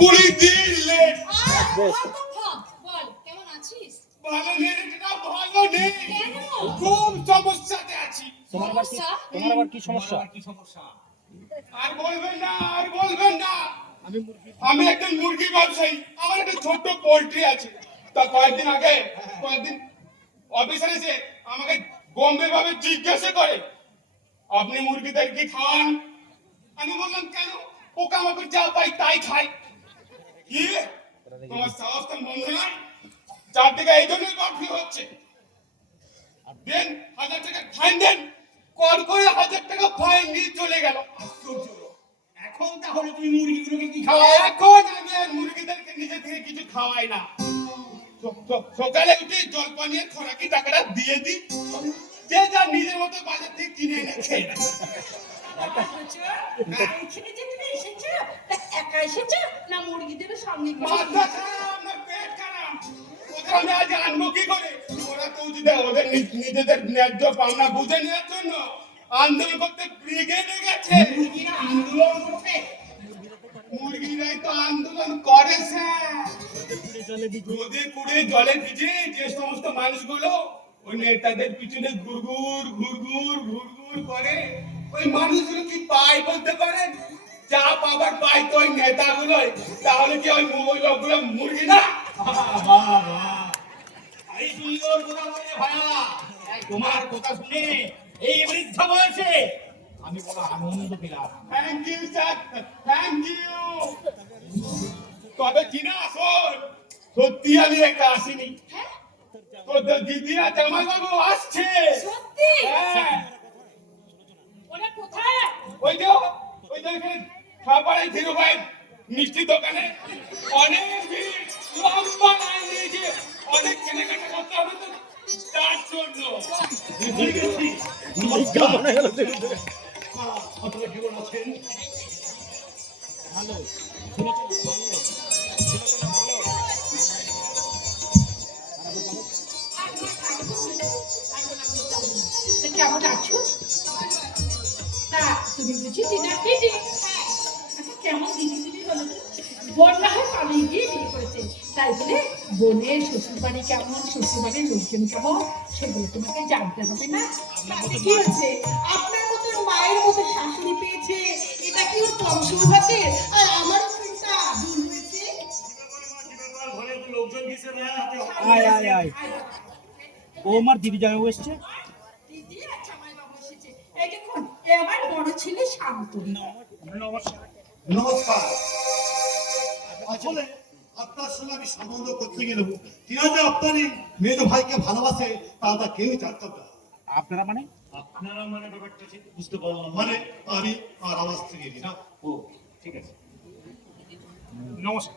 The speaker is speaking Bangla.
20 দিন লেট। বল কেমন আছিস? ভালো নেই রে কাকা, ভালো নেই। কেন? খুব সমস্যাতে আছি। তোমার আবার কি সমস্যা? আর বলবেন না, আর বলবেন না। আমি একটা মুরগি ব্যবসায়ী, আমার একটা ছোট্ট পোল্ট্রি আছে। তা কয়েকদিন অফিসার এসে আমাকে গম্ভীর ভাবে জিজ্ঞাসা করে, আপনি মুরগিদের কি খান? আমি বললাম কেন? পোকা মাকড় যা পাই তাই খাই। কি তোমার সাহস তো বন্ধ নয়? চারদিকে এই জন্যই বাড়তি হচ্ছে। দেন 1000 টাকা ফাইন দেন। কল করে 1000 টাকা ফাইন নিয়ে চলে গেল। আশ্চর্য। এখন তাহলে তুমি মুরগিগুলোকে কি খাওয়া? এখন আমি আর মুরগিদেরকে নিজে থেকে কিছু খাওয়াই না। সকালে উঠে জল পানিয়ে খোরাকি টাকাটা দিয়ে দিই, যে যা নিজের মতো বাজার থেকে কিনে এনে খেয়ে নেয়। এখানে যে তুমি এসেছো, তা একা এসেছো না মুরগিদের সঙ্গে করে? মাথা খারাপ না পেট খারাপ? ওদের আমি আজ আনবো কি করে? ওরা তো যদি ওদের নিজেদের ন্যায্য পাওনা বুঝে নেওয়ার জন্য আন্দোলন করতে ব্রিগেডে গেছে। মুরগিরা আন্দোলন করছে? মুরগিরাই তো আন্দোলন করে স্যার। রোদে পুড়ে জলে ভিজে যে সমস্ত মানুষগুলো ওই নেতাদের পিছনে ঘুরঘুর করে, ওই মানুষগুলো কি পায় বলতে পারেন? যা পাবার পায় তো ওই নেতাগুলোই। তাহলে কি ওই লোকগুলো মুরগি না? এই সুন্দর কথা বলে ভাইয়া, তোমার কথা শুনে এই বৃদ্ধ বয়সে আমি বড় আনন্দ পেলাম। Thank you sir, thank you. তবে কিনা আসল সত্যি আমি একা আসিনি। হ্যাঁ তোর দিদি আর জামাইবাবু আসছে। সত্যি? হ্যাঁ, ওরা কোথায়? ওই যে এখানে খাবারের ধীরুভাই মিষ্টি দোকানে অনেক ভিড়, লম্বা লাইন দিয়েছে, অনেক কেনাকাটা করতে হবে তো তার জন্য। আপনারা কেমন আছেন? তা কেমন আছো? তা তুমি বুঝি দিনার দিদি? আচ্ছা কেমন দিদি বলো তো? বোন না হয় পালিয়ে গিয়ে বিয়ে করেছে, তাই বলে বোনের শ্বশুরবাড়ি কেমন, শ্বশুরবাড়ির লোকজন কেমন, সেগুলো তোমাকে জানতে হবে না? তাতে কি হচ্ছে? আপনার মতো মায়ের মতো শাশুড়ি পেয়েছে, এটা কি ওর কম সৌভাগ্যে? আর আমারও চিন্তা দূর হয়েছে। লোকজন কিসে না? আয় ও আমার দিদি জামাইবাবু এসছে। দিদি আর জামাইবাবু এসেছে। এই দেখুন, এ আমার বড় ছেলে শান্তনু। নমস্কার। আসলে আপনার সঙ্গে আমি সম্বন্ধ করতে গেলেও কিনা যে আপনার এই মেজ ভাইকে ভালোবাসে তা আমরা কেউই জানতাম না। আপনারা মানে? আপনারা মানে ব্যাপারটা ঠিক বুঝতে পারলাম। মানে আমি আর আমার স্ত্রী না। ও ঠিক আছে, নমস্কার।